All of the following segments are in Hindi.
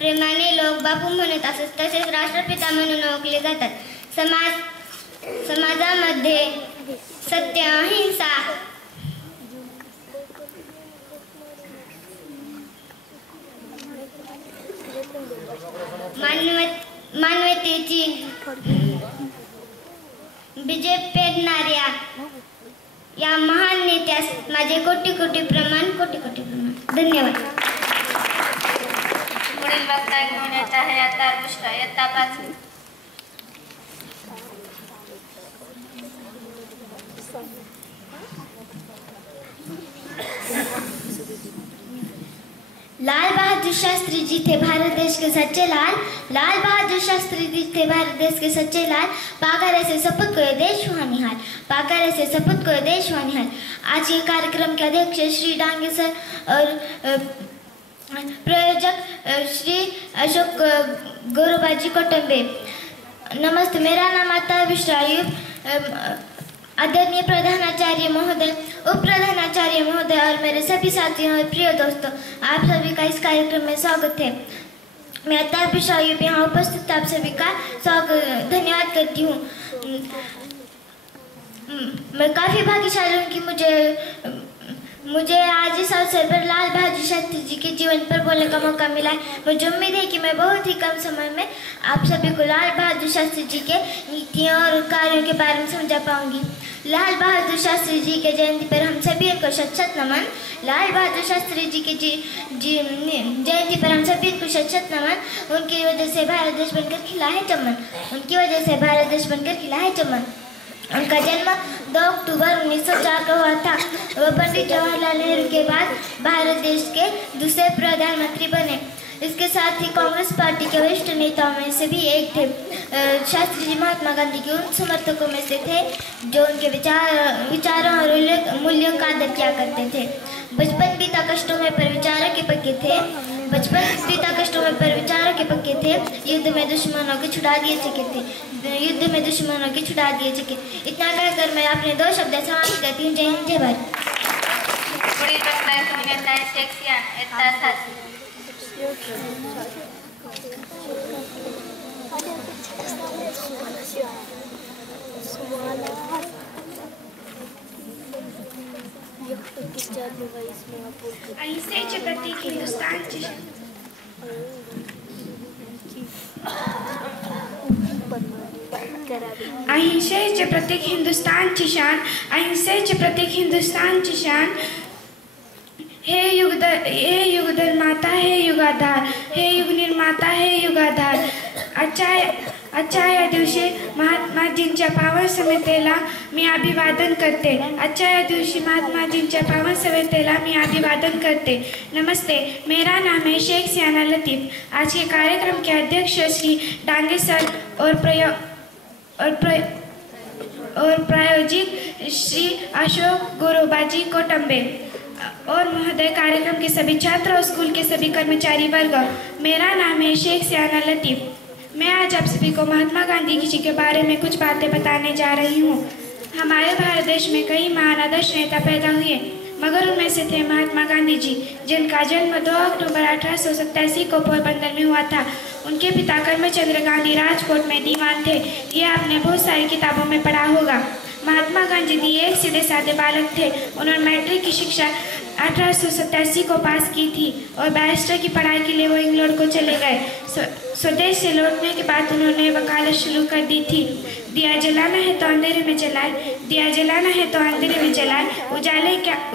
प्रेमाने लोक बापू म्हणत असत, तसेच राष्ट्रपिता म्हणून ओळखले जातात. समाजामध्ये सत्य, अहिंसा, मानवतेची बीजे पेरणाऱ्या या महान नेत्यास माझे कोटी कोटी प्रणाम. धन्यवाद. पुढील वक्ता घेऊन येत आहे अवतार बुश्रा, इयत्ता 5. लाल बहादुर शास्त्री जी थे भारत देश के सच्चे लाल. लाल बहादुर शास्त्री जी थे भारत देश के सच्चे लाल. पाकर ऐसे शपथ को देश हुआ निहाल. पाकर ऐसे शपथ को देश हुआ निहाल. आज के कार्यक्रम के अध्यक्ष श्री डांगे सर और प्रयोजक श्री अशोक गौरबाजी कोटम्बे. नमस्ते, मेरा नाम अवतार बुश्रा. आदरणीय प्रधानाचार्य महोदय, उप प्रधानाचार्य महोदय और मेरे सभी साथियों और प्रिय दोस्तों, आप सभी का इस कार्यक्रम में स्वागत है. मैं अवतार बुश्रा यहाँ उपस्थित आप सभी का धन्यवाद करती हूँ. मैं काफ़ी भाग्यशाली हूँ कि मुझे आज इस अवसर पर लाल बहादुर शास्त्री जी के जीवन पर बोलने का मौका मिला है. मुझे उम्मीद है कि मैं बहुत ही कम समय में आप सभी को लाल बहादुर शास्त्री जी के नीतियों और कार्यों के बारे में समझा पाऊंगी. लाल बहादुर शास्त्री जी के जयंती पर हम सभी को शत नमन. लाल बहादुर शास्त्री जी के जयंती पर हम सभी को शत नमन. उनकी वजह से भारत देश बनकर खिला है चमन. उनकी वजह से भारत देश बनकर खिला है चमन. उनका जन्म 2 अक्टूबर 1904 को हुआ था. वह पंडित जवाहरलाल नेहरू के बाद भारत देश के दूसरे प्रधानमंत्री बने. इसके साथ ही कांग्रेस पार्टी के वरिष्ठ नेताओं में से भी एक थे. शास्त्री जी महात्मा गांधी के उन समर्थकों में से थे जो उनके विचारों और मूल्यों का आदर किया करते थे. बचपन बीता कष्टों में पर विचारों के पक्के थे. युद्ध में दुश्मनों के छुड़ा दिए चुके. इतना कहकर मैं अपने 2 शब्द समाप्त करती हूँ. जय हिंद, जय भारत. अहिंसेचे प्रतीक हिंदुस्थानची अहिंसेचे प्रतीक हिंदुस्थानची शान. अहिंसेचे प्रतीक हिंदुस्थानची शान. हे युग निर्माता, हे युगाधार. हे युग निर्माता, हे युगाधार. आजच्या या दिवशी महात्माजींच्या पावन स्मृतीला मी अभिवादन करते. आजच्या या दिवशी महात्माजींच्या पावन स्मृतीला मी अभिवादन करते. नमस्ते, मेरा नाम है शेख सियाना लतीफ़. आज के कार्यक्रम के अध्यक्ष श्री डांगे सर और प्रायोजक श्री अशोक गौरबाजी कोटम्बे और महोदय, कार्यक्रम के सभी छात्र और स्कूल के सभी कर्मचारी वर्ग. मेरा नाम है शेख सियाना लतीफ़. मैं आज आप सभी को महात्मा गांधी जी के बारे में कुछ बातें बताने जा रही हूँ. हमारे भारत देश में कई महान आदर्श नेता पैदा हुए, मगर उनमें से थे महात्मा गांधी जी, जिनका जन्म 2 अक्टूबर 1887 को पोरबंदर में हुआ था. उनके पिता करमचंद्र गांधी राजकोट में दीवान थे. ये आपने बहुत सारी किताबों में पढ़ा होगा. महात्मा गांधी जी एक सीधे साधे बालक थे. उन्होंने मैट्रिक की शिक्षा 1887 को पास की थी और बैरिस्टर की पढ़ाई के लिए वो इंग्लैंड को चले गए. स्वदेश से लौटने के बाद उन्होंने वकालत शुरू कर दी थी. दिया जलाना है तो अंधेरे में जलाए, दिया जलाना है तो अंधेरे में जलाए.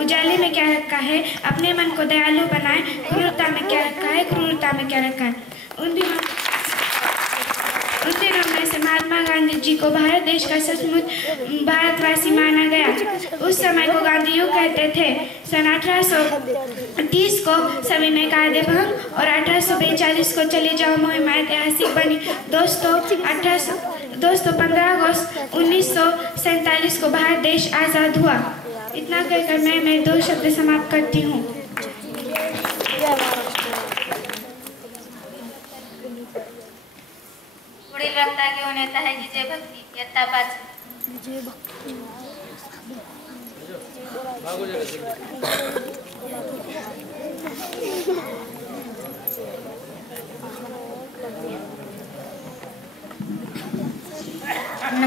उजाले में क्या रखा है, अपने मन को दयालु बनाए. क्रूरता में क्या रखा है, क्रूरता में क्या रखा है. उन दिनों में से महात्मा गांधी जी को भारत देश का सचमुच भारतवासी माना गया. उस समय को गांधी युग कहते थे. सन 1830 को सविनय कायदे भंग और 1842 को चले जाओ मुहिम ऐतिहासिक बनी. दोस्तों 15 अगस्त 1947 को भारत देश आज़ाद हुआ. इतना कहकर मैं मेरे 2 शब्द समाप्त करती हूँ. पुढील वक्ता घेऊन येत आहे विजय भक्ती, इयत्ता 5.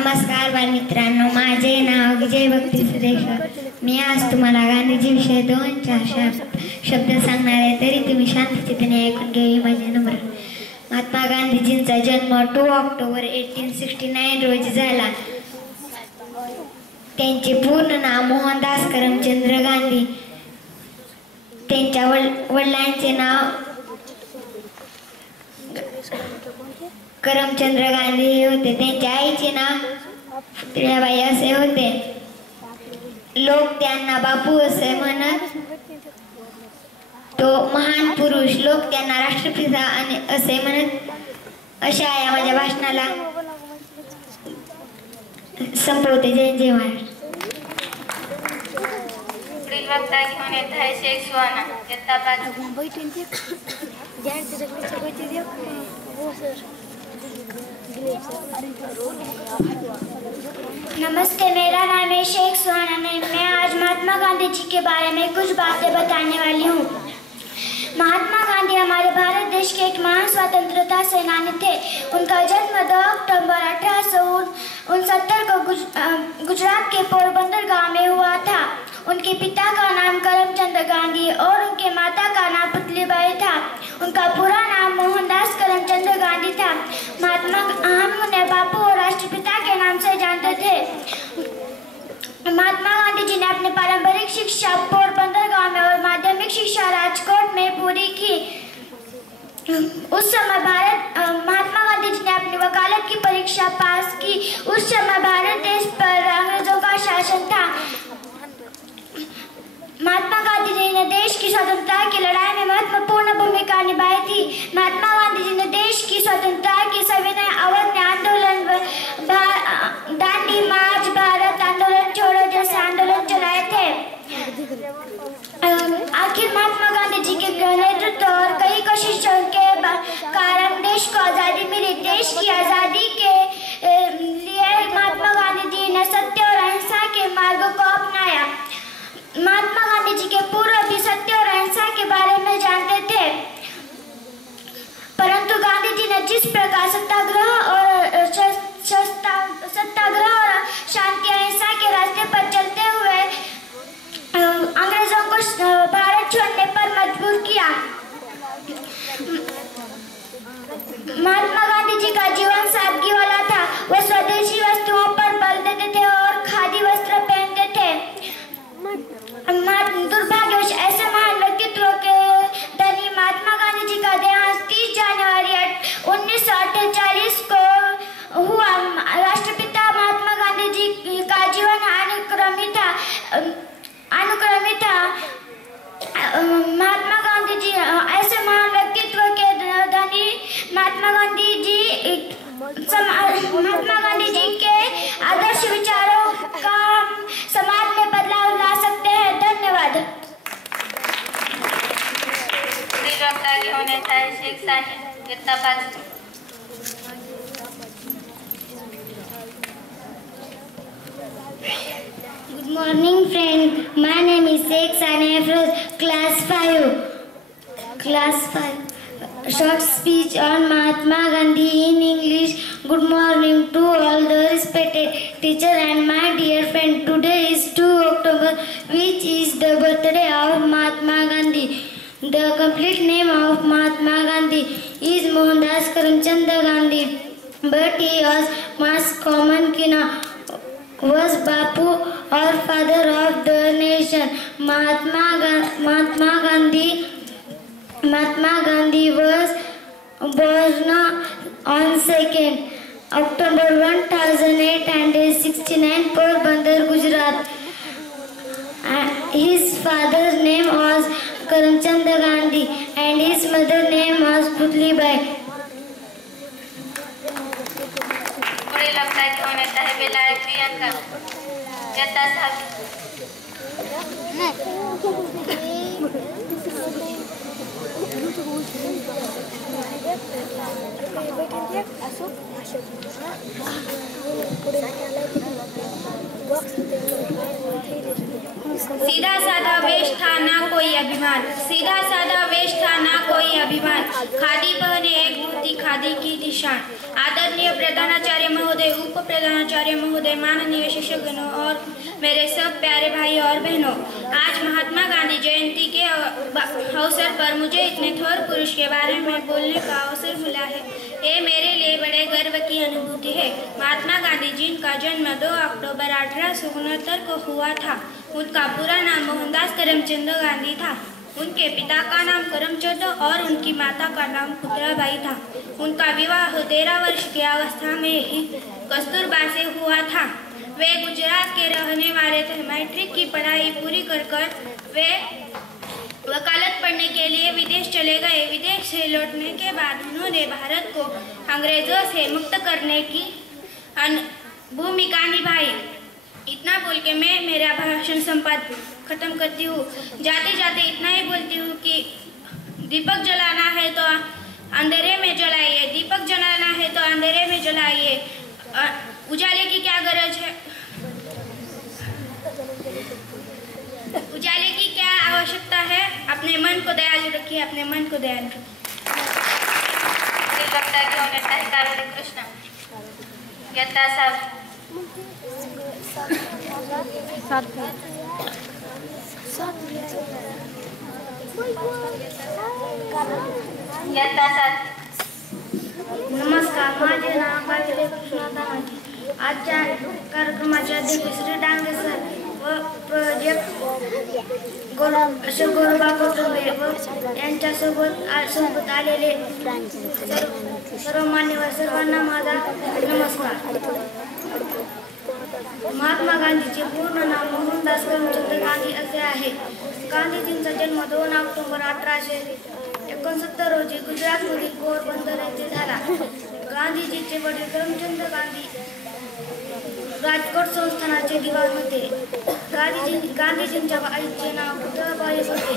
नमस्कार बालमित्रांनो, माझे नाव विजय भक्ती सुरेश्वर. मी आज तुम्हाला गांधीजीविषयी 2-4 शब्द सांगणार आहे. तरी तुम्ही शांतचित्ताने ऐकून घ्यावी माझे नम्र. महात्मा गांधीजींचा जन्म 2 ऑक्टोबर 1869 रोजी झाला. त्यांचे पूर्ण नाव मोहनदास करमचंद गांधी. त्यांच्या वडिलांचे नाव करमचंद गांधी हे होते. त्यांच्या आईचे नाव पुतळ्याबाई असे होते. लोक त्यांना बापू असे म्हणत. तो महान पुरुष. लोक त्यांना राष्ट्रपिता असे म्हणत. अशा या माझ्या भाषणाला संपवते. जय जय महाराज. पुढील वक्ता घेऊन येत आहे शेख सुहाना. इयत्ता 5. नमस्ते, मेरा नाम है शेख सुहाना. मैं आज महात्मा गांधी जी के बारे में कुछ बातें बताने वाली हूँ. महात्मा गांधी हमारे भारत देश के एक महान स्वतंत्रता सेनानी थे. उनका जन्म 2 अक्टूबर 1869 को गुजरात के पोरबंदर गांव में हुआ था. उनके पिता का नाम करमचंद गांधी और उनके माता का नाम पुतलीबाई था. उनका पूरा नाम मोहनदास करमचंद गांधी था. हम उन्हें बापू और राष्ट्रपिता के नाम से जानते थे. महात्मा गांधी जी ने अपनी पारंपरिक शिक्षा पोरबंदर गांव में और माध्यमिक शिक्षा राजकोट में पूरी की. उस समय महात्मा गांधी जी ने अपनी वकालत की परीक्षा पास की. उस समय भारत देश पर अंग्रेजों का शासन था. महात्मा गांधी जी ने देश की स्वतंत्रता की लड़ाई में महत्वपूर्ण भूमिका निभाई थी. महात्मा गांधी जी ने देश की स्वतंत्रता की सविनय अवज्ञा आंदोलन, दांडी मार्च, भारत आंदोलन छोड़ो जैसे आंदोलन चलाए थे. आखिर महात्मा गांधी जी के नेतृत्व और कई कोशिशों के कारण देश को आजादी मिली. देश की आजादी के लिए महात्मा गांधी जी ने सत्य और अहिंसा के मार्ग को अपनाया. महात्मा गांधी जी के पूर्व भी सत्य और अहिंसा के बारे में जानते थे, परंतु गांधी जी ने जिस प्रकार सत्याग्रह और शांति अहिंसा के रास्ते पर चलते हुए अंग्रेजों को भारत छोड़ने पर मजबूर किया. महात्मा गांधी जी का जीवन सादगी वाला था. वह स्वदेशी वस्तुओं पर बल देते थे और खादी वस्त्र पहनते थे. दुर्भाग्यवश ऐसे महान व्यक्तित्व के धनी महात्मा गांधी जी का देहांत 30 जनवरी 1948 को हुआ. राष्ट्रपिता महात्मा गांधी जी का जीवन अनुक्रमित था. महात्मा गांधी जी ऐसे महान व्यक्तित्व के धनी महात्मा गांधी जी के आदर्श विचारों का समाज में बदलाव ला सकते हैं. धन्यवाद. पुढील वक्ता घेऊन येत आहे शेख सानी. इयत्ता 5. Good morning, friend. My name is Sheikh Sani Afroz, Class 5. Short speech on Mahatma Gandhi in English. Good morning to all the respected teacher and my dear friend. Today is 2 October, which is the birthday of Mahatma Gandhi. The complete name of Mahatma Gandhi is Mohandas Karamchand Gandhi, but he was most common was Bapu or father of the nation. Mahatma Gandhi was born on 2nd October 1869, Porbandar, Gujarat. His father's name was Karamchand Gandhi and his mother's name was Putlibai. पुढील वक्ता घेऊन येत आहे बेलाळ प्रियंका. इयत्ता 6. सीधा साधा वेश था ना कोई अभिमान. सीधा साधा वेश था ना कोई अभिमान. खादी पहने एक धोती खादी गांधी की दिशा। आदरणीय प्रधानाचार्य महोदय, उप प्रधानाचार्य महोदय, माननीय शिक्षकगणों और मेरे सब प्यारे भाई और बहनों, आज महात्मा गांधी जयंती के अवसर पर मुझे इतने थोर पुरुष के बारे में बोलने का अवसर मिला है। ये मेरे लिए बड़े गर्व की अनुभूति है। महात्मा गांधी जिनका जन्म 2 अक्टूबर 1869 को हुआ था, उनका पूरा नाम मोहनदास करमचंद गांधी था। उनके पिता का नाम करमचंद और उनकी माता का नाम पुतलाबाई था। उनका विवाह 13 वर्ष की अवस्था में ही कस्तूरबा से हुआ था। वे गुजरात के रहने वाले थे। मैट्रिक की पढ़ाई पूरी कर वे वकालत पढ़ने के लिए विदेश चले गए। विदेश से लौटने के बाद उन्होंने भारत को अंग्रेजों से मुक्त करने की भूमिका निभाई। इतना बोल के मैं मेरा भाषण संपादन खत्म करती हूँ। जाते जाते इतना ही बोलती हूँ कि दीपक जलाना है तो अंधेरे में जलाइए, दीपक जलाना है तो अंधेरे में जलाइए। उजाले की क्या गरज है, उजाले की क्या आवश्यकता है। अपने मन को दयालु रखिए, अपने मन को दयालु रखिए। लगता है कि होने है कारण कृष्ण गीता साहब नमस्कार, माझे नाव कावेरी कृष्णा तानाजी। आजच्या कार्यक्रमाचे अध्यक्ष श्री डांगे सर व प्रोजेक्ट अशोक गोरोबा कोटंबे व यांच्यासोबत आलेले सर्व मान्यवर सर्वांना माझा नमस्कार। महात्मा गांधीचे पूर्ण नाव मोहनदास करमचंद गांधी असे आहे। गांधीजींचा जन्म 2 ऑक्टोबर 1869 रोजी गुजरातमधील पोरबंदर येथे झाला। गांधीजीचे वडील करमचंद गांधी राजकोट संस्थानाचे दिवाण होते। गांधीजींच्या आईचे नाव पुतळाबाई होते।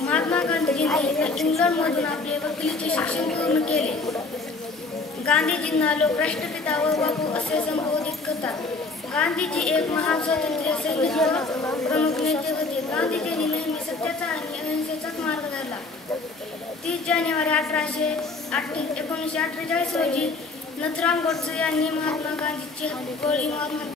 महात्मा गांधीजींनी इंग्लंडमधून आपले वकिलीचे शिक्षण पूर्ण केले। गांधीजींना लोक राष्ट्रपिता व बापू असे संबोधित करतात। गांधीजी एक महान स्वातंत्र्य सैनिक व प्रमुख नेते होते। गांधीजींनी नेहमी सत्याचा आणि अहिंसेचाच मार्ग धरला। 30 जानेवारी 1948 रोजी नथुराम गोडसे यांनी महात्मा गांधीची गोळी मारून